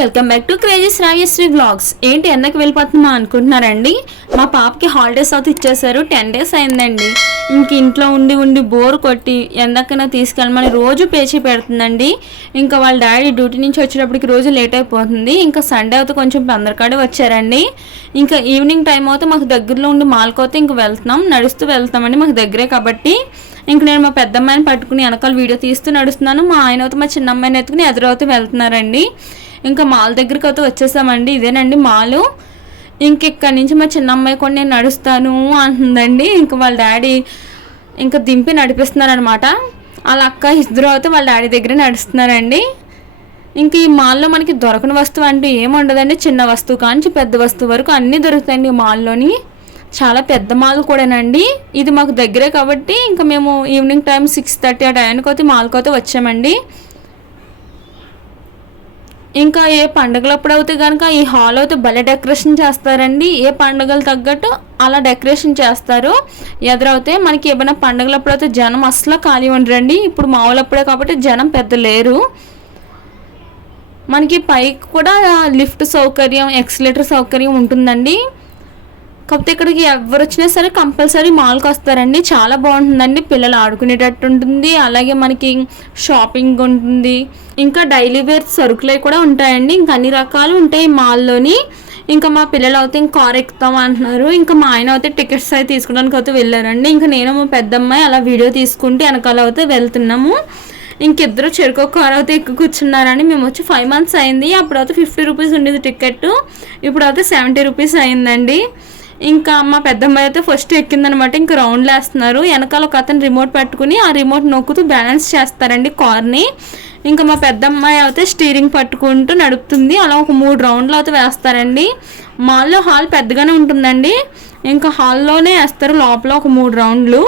Welcome back to crazy Shravyasri blogs ఏంటి ఎందకి వెళ్ళిపోతుందా అనుకుంటున్నారండి? మా పాపకి హాలిడేస్ అవుతూ ఇచ్చేసారు. టెన్ డేస్ అయిందండి. ఇంక ఇంట్లో ఉండి ఉండి బోర్ కొట్టి ఎందకైనా తీసుకెళ్ళమని రోజు పేచీ పెడుతుందండి. ఇంకా వాళ్ళ డాడీ డ్యూటీ నుంచి వచ్చేటప్పటికి రోజు లేట్ అయిపోతుంది. ఇంకా సండే అయితే కొంచెం తొందరకాడే వచ్చారండి. ఇంకా ఈవినింగ్ టైం అయితే మాకు దగ్గరలో ఉండి మాల్కోతే ఇంక వెళ్తున్నాం. నడుస్తూ వెళ్తామండి మాకు దగ్గరే కాబట్టి. ఇంక నేను మా పెద్దమ్మాయిని పట్టుకుని వెనకాల వీడియో తీస్తూ నడుస్తున్నాను. మా ఆయన అయితే మా చిన్న అమ్మాయిని ఎత్తుకుని ఎదురవుతూ వెళ్తున్నారండి. ఇంకా మాల్ దగ్గరికి అయితే వచ్చేసామండి. ఇదేనండి మాలు. ఇంకెక్కడి నుంచి మా చిన్న అమ్మాయి కూడా నేను నడుస్తాను అంటుందండి. ఇంకా వాళ్ళ డాడీ ఇంకా దింపి నడిపిస్తున్నారనమాట వాళ్ళ అక్క ఇద్దరు అయితే వాళ్ళ డాడీ దగ్గర నడుస్తున్నారండి. ఇంక ఈ మాల్లో మనకి దొరకని వస్తువు అంటూ ఏమి ఉండదండి. చిన్న వస్తువు కానీ పెద్ద వస్తువు వరకు అన్నీ దొరుకుతాయండి ఈ మాల్లోని. చాలా పెద్ద మాల్ కూడానండి. ఇది మాకు దగ్గరే కాబట్టి ఇంకా మేము ఈవినింగ్ టైం సిక్స్ థర్టీ ఆ టైంకి అయితే మాల్కి అయితే వచ్చామండి. ఇంకా ఏ పండుగలప్పుడు అయితే కనుక ఈ హాల్ అయితే భలే డెకరేషన్ చేస్తారండి. ఏ పండుగలు తగ్గట్టు అలా డెకరేషన్ చేస్తారు. ఎదురవుతే మనకి ఏమైనా పండుగలప్పుడు అయితే జనం అసలు ఖాళీ ఉండరండి. ఇప్పుడు మామూలప్పుడే కాబట్టి జనం పెద్ద లేరు. మనకి పైకి కూడా లిఫ్ట్ సౌకర్యం ఎక్స్లేటర్ సౌకర్యం ఉంటుందండి. కాకపోతే ఇక్కడికి ఎవరు వచ్చినా సరే కంపల్సరీ మాల్కి వస్తారండి చాలా బాగుంటుందండి. పిల్లలు ఆడుకునేటట్టు ఉంటుంది. అలాగే మనకి షాపింగ్ ఉంటుంది. ఇంకా డైలీ వేర్ సరుకులు కూడా ఉంటాయండి. ఇంకా అన్ని రకాలు ఉంటాయి మాల్లోని. ఇంకా మా పిల్లలు అయితే ఇంకా కార్ ఎక్కుతాం అంటున్నారు. ఇంకా మా ఆయన అయితే టికెట్స్ అయితే తీసుకోవడానికి అయితే వెళ్ళారండి. ఇంకా నేను మా పెద్దమ్మాయి అలా వీడియో తీసుకుంటే వెనకాల అయితే వెళ్తున్నాము. ఇంకిద్దరు చెరుకు కార్ అయితే ఎక్కువ కూర్చున్నారని మేము వచ్చి ఫైవ్ మంత్స్ అయింది. అప్పుడైతే ఫిఫ్టీ రూపీస్ ఉండేది టికెట్ ఇప్పుడైతే సెవెంటీ రూపీస్ అయిందండి. ఇంకా మా పెద్దమ్మాయి అయితే ఫస్ట్ ఎక్కిందనమాట. ఇంకా రౌండ్లు వేస్తున్నారు వెనకాల ఒక అతను రిమోట్ పట్టుకుని ఆ రిమోట్ నొక్కుతూ బ్యాలెన్స్ చేస్తారండి కార్ని ఇంకా మా పెద్దమ్మాయి అయితే స్టీరింగ్ పట్టుకుంటూ నడుపుతుంది. అలా ఒక మూడు రౌండ్లు అయితే వేస్తారండి. మాల్లో హాల్ పెద్దగానే ఉంటుందండి. ఇంకా హాల్లోనే వేస్తారు. లోపల ఒక మూడు రౌండ్లు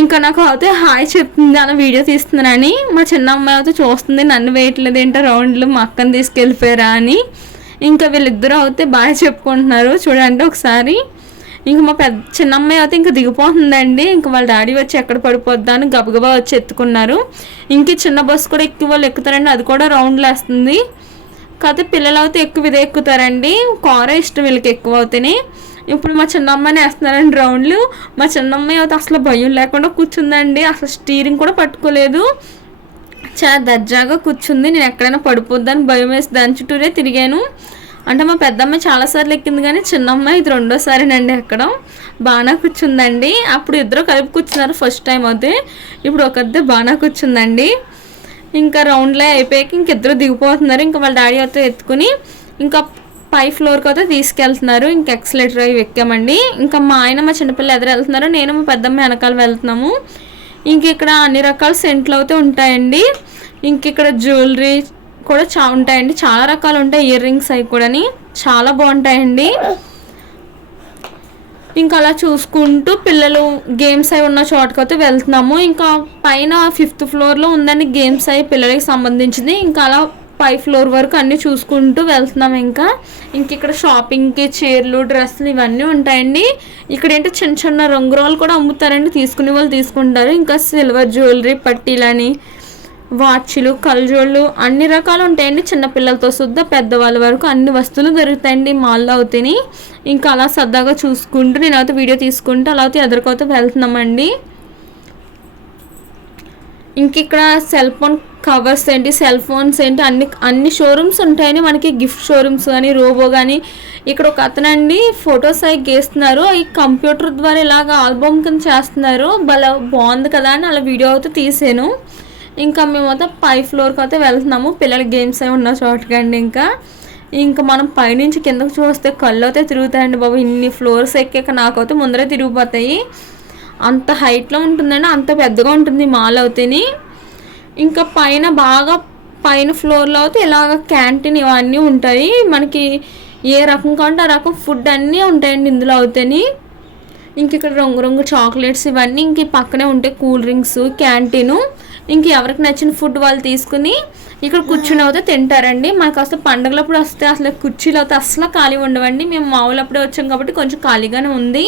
ఇంకా నాకు అయితే హాయ్ చెప్తుంది. అలా వీడియో తీస్తున్నానని. మా చిన్న అమ్మాయి అయితే చూస్తుంది. నన్ను వేయట్లేదు ఏంటో రౌండ్లు మా అక్కని తీసుకెళ్ళిపోయారా అని. ఇంకా వీళ్ళిద్దరూ అయితే బాగా చెప్పుకుంటున్నారు. చూడండి ఒకసారి. ఇంకా మా పెద్ద చిన్న అమ్మాయి అయితే ఇంకా దిగిపోతుందండి. ఇంకా వాళ్ళ డాడీ వచ్చి ఎక్కడ పడిపోద్దా అని గబగబా వచ్చి ఎత్తుకున్నారు. ఇంక చిన్న బస్సు కూడా ఎక్కువ వాళ్ళు ఎక్కుతారండి. అది కూడా రౌండ్లు వేస్తుంది కాకపోతే పిల్లలు అయితే ఎక్కువ ఇదే ఎక్కుతారండి. కారే ఇష్టం వీళ్ళకి ఎక్కువ అవుతాయి ఇప్పుడు మా చిన్న అమ్మాయిని వేస్తున్నారండి రౌండ్లు. మా చిన్న అమ్మాయి అయితే అసలు భయం లేకుండా కూర్చుందండి. అసలు స్టీరింగ్ కూడా పట్టుకోలేదు. చాలా దర్జాగా కూర్చుంది. నేను ఎక్కడైనా పడిపోద్దని భయం వేసి దాని తిరిగాను. అంటే మా పెద్దమ్మ చాలాసార్లు ఎక్కింది కానీ చిన్నమ్మ ఇది రెండోసారినండి ఎక్కడం. బాగా కూర్చుందండి. అప్పుడు ఇద్దరు కలిపి కూర్చున్నారు ఫస్ట్ టైం అయితే. ఇప్పుడు ఒకరిదే బాగా కూర్చుందండి. ఇంకా రౌండ్లో అయిపోయాక ఇంక ఇద్దరు దిగిపోతున్నారు. ఇంకా వాళ్ళ డాడీ అయితే ఎత్తుకుని ఇంకా పై ఫ్లోర్కి అయితే తీసుకెళ్తున్నారు. ఇంకా ఎక్సలేటర్ అవి ఎక్కామండి. ఇంకా మా ఆయన మా చిన్నపిల్ల ఎదురు వెళ్తున్నారు నేను మా పెద్దమ్మ వెనకాల వెళ్తున్నాము. ఇంక ఇక్కడ అన్ని రకాల సెంట్లు అయితే ఉంటాయండి. ఇంక ఇక్కడ జ్యువెలరీ కూడా చా ఉంటాయండి. చాలా రకాలు ఉంటాయి ఇయర్ రింగ్స్ అవి కూడాని. చాలా బాగుంటాయండి. ఇంకా అలా చూసుకుంటూ పిల్లలు గేమ్స్ అవి ఉన్న చోటుకైతే వెళ్తున్నాము. ఇంకా పైన ఫిఫ్త్ ఫ్లోర్లో ఉందండి గేమ్స్ అవి పిల్లలకి సంబంధించింది. ఇంకా అలా పై ఫ్లోర్ వరకు అన్నీ చూసుకుంటూ వెళ్తున్నాం ఇంకా. ఇంక ఇక్కడ షాపింగ్కి చీరలు డ్రెస్సులు ఇవన్నీ ఉంటాయండి. ఇక్కడ ఏంటో చిన్న చిన్న రంగురాలు కూడా అమ్ముతారండి. తీసుకునే వాళ్ళు తీసుకుంటారు. ఇంకా సిల్వర్ జ్యువెలరీ పట్టీలని వాచ్లు కలజోళ్ళు అన్ని రకాలు ఉంటాయండి చిన్నపిల్లలతో శుద్ధ పెద్దవాళ్ళ వరకు అన్ని వస్తువులు దొరుకుతాయండి మాల్లో అవుతాయి ఇంకా అలా సరదాగా చూసుకుంటూ నేనైతే వీడియో తీసుకుంటూ అలా అయితే ఎదురుకైతే వెళ్తున్నామండి. ఇంక ఇక్కడ సెల్ ఫోన్ కవర్స్ ఏంటి సెల్ ఫోన్స్ ఏంటి అన్ని అన్ని షోరూమ్స్ ఉంటాయని మనకి గిఫ్ట్ షోరూమ్స్ కానీ రోబో కానీ ఇక్కడ ఒక అతనండి ఫొటోస్ అవి గీస్తున్నారు. ఈ కంప్యూటర్ ద్వారా ఇలాగ ఆల్బమ్ కింద చేస్తున్నారు. భలే బాగుంది కదా అని అలా వీడియో అయితే తీసాను. ఇంకా మేమైతే పై ఫ్లోర్కి అయితే వెళ్తున్నాము. పిల్లల గేమ్స్ అవి ఉన్న చోటకండి ఇంకా. ఇంకా మనం పైనుంచి కిందకు చూస్తే కళ్ళు అయితే తిరుగుతాయండి బాబు. ఇన్ని ఫ్లోర్స్ ఎక్కాక నాకైతే ముందరే తిరిగిపోతాయి. అంత హైట్లో ఉంటుందండి. అంత పెద్దగా ఉంటుంది మాల్ అవుతాయి ఇంకా పైన బాగా పైన ఫ్లోర్లో అయితే ఇలాగ క్యాంటీన్ ఇవన్నీ ఉంటాయి. మనకి ఏ రకం కావాలంటే ఆ రకం ఫుడ్ అన్నీ ఉంటాయండి ఇందులో అవుతాయి ఇంక ఇక్కడ రంగు రంగు చాక్లెట్స్ ఇవన్నీ ఇంక పక్కనే ఉంటాయి. కూల్ డ్రింక్స్ క్యాంటీను ఇంక ఎవరికి నచ్చిన ఫుడ్ వాళ్ళు తీసుకుని ఇక్కడ కూర్చుని అయితే తింటారండి. మనకు అసలు పండుగలప్పుడు వస్తే అసలు కుర్చీలు అయితే అసలు ఖాళీ ఉండవండి. మేము మామూలప్పుడే వచ్చాం కాబట్టి కొంచెం ఖాళీగానే ఉంది.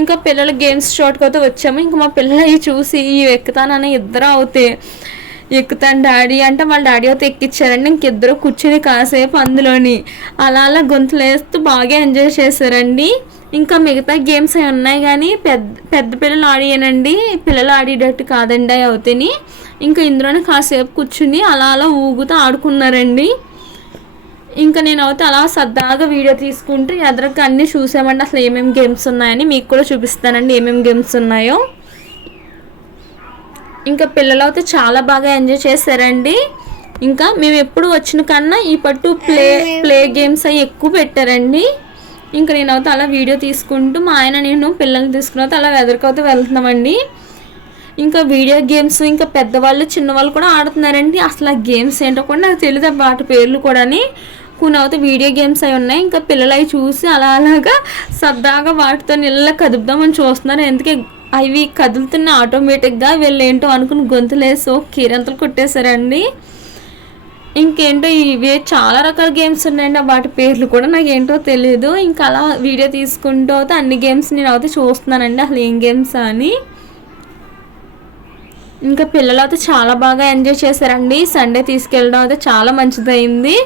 ఇంకా పిల్లల గేమ్స్ చోటుకు అయితే వచ్చాము. ఇంకా మా పిల్లలు చూసి ఎక్కుతానని ఇద్దరు అవుతే ఎక్కుతాను డాడీ అంటే వాళ్ళ డాడీ అయితే ఎక్కిచ్చారండి. ఇంకిద్దరు కూర్చుని కాసేపు అందులోని అలా అలా గొంతులు వేస్తూ బాగా ఎంజాయ్ చేశారండి. ఇంకా మిగతా గేమ్స్ అవి ఉన్నాయి కానీ పెద్ద పెద్ద పిల్లలు ఆడియానండి. పిల్లలు ఆడేటట్టు కాదండి అవి అవుతాయి ఇంకా ఇందులోనే కాసేపు కూర్చుని అలా అలా ఊగుతూ ఆడుకున్నారండి. ఇంకా నేను అయితే అలా సరదాగా వీడియో తీసుకుంటూ ఎదురుగా అన్నీ చూసామండి. అసలు ఏమేమి గేమ్స్ ఉన్నాయని మీకు కూడా చూపిస్తానండి ఏమేమి గేమ్స్ ఉన్నాయో. ఇంకా పిల్లలు అయితే చాలా బాగా ఎంజాయ్ చేశారండి. ఇంకా మేము ఎప్పుడు వచ్చిన కన్నా ఈ పట్టు ప్లే ప్లే గేమ్స్ అవి ఎక్కువ పెట్టారండి. ఇంకా నేను అయితే అలా వీడియో తీసుకుంటూ మా ఆయన నేను పిల్లల్ని తీసుకున్న అయితే అలా ఎదురుకైతే వెళ్తున్నామండి. ఇంకా వీడియో గేమ్స్ ఇంకా పెద్దవాళ్ళు చిన్నవాళ్ళు కూడా ఆడుతున్నారండి. అసలు ఆ గేమ్స్ ఏంటో కూడా నాకు తెలియదు వాటి పేర్లు కూడాని కొన్ని అయితే వీడియో గేమ్స్ అవి ఉన్నాయి. ఇంకా పిల్లలు అవి చూసి అలా అలాగా సరదాగా వాటితో నీళ్ళ కదుపుదామని చూస్తున్నారు. ఎందుకే అవి కదులుతున్న ఆటోమేటిక్గా వీళ్ళు ఏంటో అనుకుని గొంతులేసి కీరంతలు కొట్టేశారండి. ఇంకేంటో ఇవే చాలా రకాల గేమ్స్ ఉన్నాయండి. వాటి పేర్లు కూడా నాకు ఏంటో తెలియదు ఇంకా అలా వీడియో తీసుకుంటూ అయితే అన్ని గేమ్స్ నేను అయితే చూస్తున్నానండి. అసలు ఏం గేమ్స్ అని. ఇంకా పిల్లలు అయితే చాలా బాగా ఎంజాయ్ చేశారండి. సండే తీసుకెళ్ళడం అయితే చాలా మంచిదైంది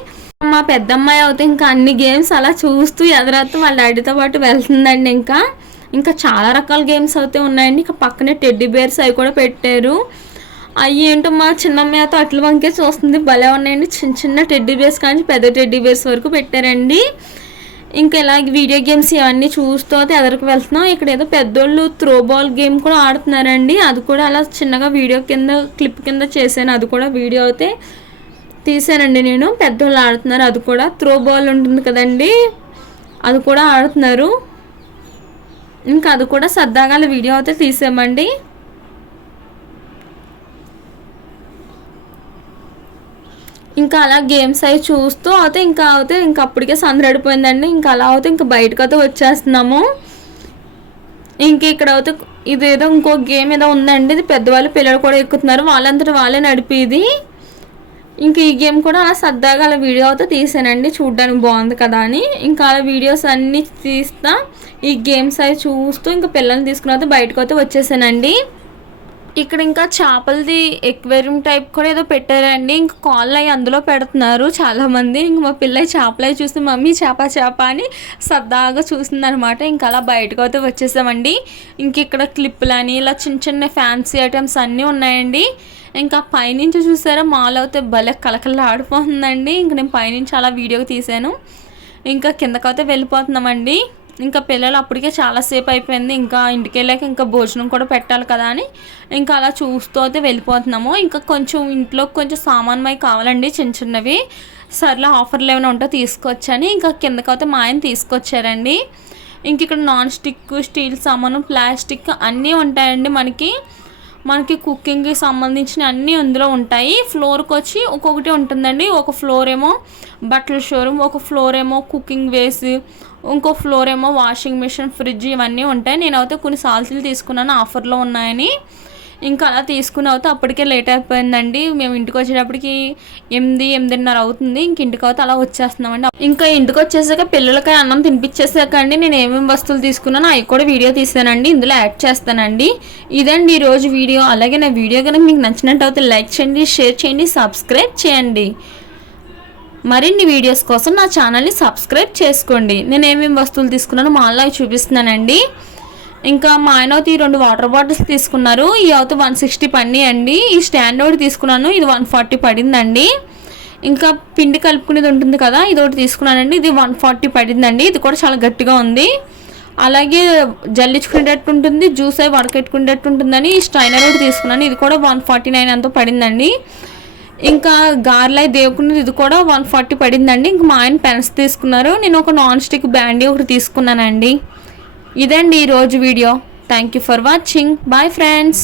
మా పెద్దమ్మాయి అయితే ఇంకా అన్ని గేమ్స్ అలా చూస్తూ ఎదురవుతూ వాళ్ళ డాడీతో పాటు వెళ్తుందండి ఇంకా. ఇంకా చాలా రకాల గేమ్స్ అయితే ఉన్నాయండి. ఇంకా పక్కనే టెడ్డీ బేర్స్ అవి కూడా పెట్టారు. అవి ఏంటో మా చిన్నమ్మాయి అట్లు అట్ల వంకే చూస్తుంది భలే ఉన్నాయండి. చిన్న చిన్న టెడ్డీ బేర్స్ కానీ పెద్ద టెడ్డీ బేర్స్ వరకు పెట్టారండి. ఇంకా ఇలా వీడియో గేమ్స్ ఇవన్నీ చూస్తూ అయితే ఎదరికి వెళ్తున్నాం. ఇక్కడ ఏదో పెద్దోళ్ళు త్రోబాల్ గేమ్ కూడా ఆడుతున్నారండి. అది కూడా అలా చిన్నగా వీడియో కింద క్లిప్ కింద చేశాను. అది కూడా వీడియో అయితే తీసానండి నేను. పెద్దోళ్ళు ఆడుతున్నారు. అది కూడా త్రో బాల్ ఉంటుంది కదండి. అది కూడా ఆడుతున్నారు. ఇంకా అది కూడా సరదాగా వీడియో అయితే తీసామండి. ఇంకా అలా గేమ్స్ అవి చూస్తూ అయితే ఇంకా అయితే ఇంకా అప్పటికే సందడిపోయిందండి ఇంకా అలా అయితే ఇంకా బయటకు అయితే వచ్చేస్తున్నాము. ఇంక ఇక్కడ అయితే ఇదేదో ఇంకో గేమ్ ఏదో ఉందండి. ఇది పెద్దవాళ్ళు పిల్లలు కూడా ఎక్కుతున్నారు. వాళ్ళంతటి వాళ్ళే నడిపేది ఇంక ఈ గేమ్ కూడా అలా సరదాగా అలా వీడియో అయితే తీసానండి. చూడడానికి బాగుంది కదా అని. ఇంకా అలా వీడియోస్ అన్నీ తీస్తా ఈ గేమ్స్ అవి చూస్తూ ఇంకా పిల్లల్ని తీసుకుని అయితే బయటకు అయితే వచ్చేసానండి. ఇక్కడ ఇంకా చేపలది ఎక్వేరియం టైప్ కూడా ఏదో పెట్టారండి. ఇంకా కాళ్ళు అవి అందులో పెడుతున్నారు చాలామంది. ఇంక మా పిల్ల చేపలు అవి చూస్తే మమ్మీ చేప చేప అని సరదాగా చూసిందనమాట. ఇంకా అలా బయటకు అయితే వచ్చేసామండి. ఇంక ఇక్కడ క్లిప్పులు అని ఇలా చిన్న చిన్న ఫ్యాన్సీ ఐటమ్స్ అన్నీ ఉన్నాయండి. ఇంకా పైనుంచి చూసారా మాల్ అయితే భలే కలకల్లా ఆడిపోతుందండి ఇంక నేను పైనుంచి అలా వీడియో తీసాను ఇంకా కిందకైతే వెళ్ళిపోతున్నామండి. ఇంకా పిల్లలు అప్పటికే చాలాసేపు అయిపోయింది. ఇంకా ఇంటికి వెళ్ళాక ఇంకా భోజనం కూడా పెట్టాలి కదా అని ఇంకా అలా చూస్తూ అయితే వెళ్ళిపోతున్నాము. ఇంకా కొంచెం ఇంట్లో కొంచెం సామాన్ అవి కావాలండి చిన్న చిన్నవి. సర్లే ఆఫర్లు ఏమైనా ఉంటే తీసుకొచ్చని ఇంకా కిందకైతే మా ఆయన తీసుకొచ్చారండి. ఇంక ఇక్కడ నాన్ స్టిక్ స్టీల్ సామాను ప్లాస్టిక్ అన్నీ ఉంటాయండి మనకి. మనకి కుకింగ్కి సంబంధించిన అన్నీ అందులో ఉంటాయి. ఫ్లోర్కి వచ్చి ఒక్కొక్కటి ఉంటుందండి. ఒక ఫ్లోర్ ఏమో బట్టల షోరూమ్ ఒక ఫ్లోర్ ఏమో కుకింగ్ వేస్ ఇంకో ఫ్లోర్ ఏమో వాషింగ్ మిషన్ ఫ్రిడ్జ్ ఇవన్నీ ఉంటాయి. నేనైతే కొన్ని సాల్సీలు తీసుకున్నాను. ఆఫర్లో ఉన్నాయని. ఇంకా అలా తీసుకుని అవుతే అప్పటికే లేట్ అయిపోయిందండి. మేము ఇంటికి వచ్చేటప్పటికి ఎనిమిది ఎనిమిదిన్నర అవుతుంది. ఇంక ఇంటికి అవుతే అలా వచ్చేస్తున్నామండి. ఇంకా ఇంటికి వచ్చేసాక పిల్లలకి అన్నం తినిపించేసాక అండి నేను ఏమేమి వస్తువులు తీసుకున్నానో అవి కూడా వీడియో తీసానండి. ఇందులో యాడ్ చేస్తానండి. ఇదండి ఈరోజు వీడియో. అలాగే నా వీడియో కనుక మీకు నచ్చినట్టు అయితే లైక్ చేయండి షేర్ చేయండి సబ్స్క్రైబ్ చేయండి. మరిన్ని వీడియోస్ కోసం నా ఛానల్ని సబ్స్క్రైబ్ చేసుకోండి. నేను ఏమేమి వస్తువులు తీసుకున్నానో మాల్లో చూపిస్తున్నానండి. ఇంకా మా ఆయన ఈ రెండు వాటర్ బాటిల్స్ తీసుకున్నారు. ఈ అవుతే వన్ సిక్స్టీ పడినాయి అండి ఈ స్టాండ్ ఒకటి తీసుకున్నాను. ఇది వన్ ఫార్టీ పడిందండి. ఇంకా పిండి కలుపుకునేది ఉంటుంది కదా ఇది ఒకటి తీసుకున్నానండి. ఇది వన్ ఫార్టీ పడిందండి. ఇది కూడా చాలా గట్టిగా ఉంది. అలాగే జల్లించుకునేటట్టు ఉంటుంది జ్యూస్ అవి వడకెట్టుకునేటట్టు ఉంటుందని ఈ స్ట్రైనర్ ఒకటి తీసుకున్నాను. ఇది కూడా వన్ ఫార్టీ నైన్ అంతా పడిందండి. ఇంకా గార్లై దేవుకున్నది ఇది కూడా వన్ ఫార్టీ పడిందండి. ఇంకా మా ఆయన పెన్స్ తీసుకున్నారు. నేను ఒక నాన్ స్టిక్ బ్యాండీ ఒకటి తీసుకున్నానండి. ఇదండి ఈరోజు video. Thank you for watching bye friends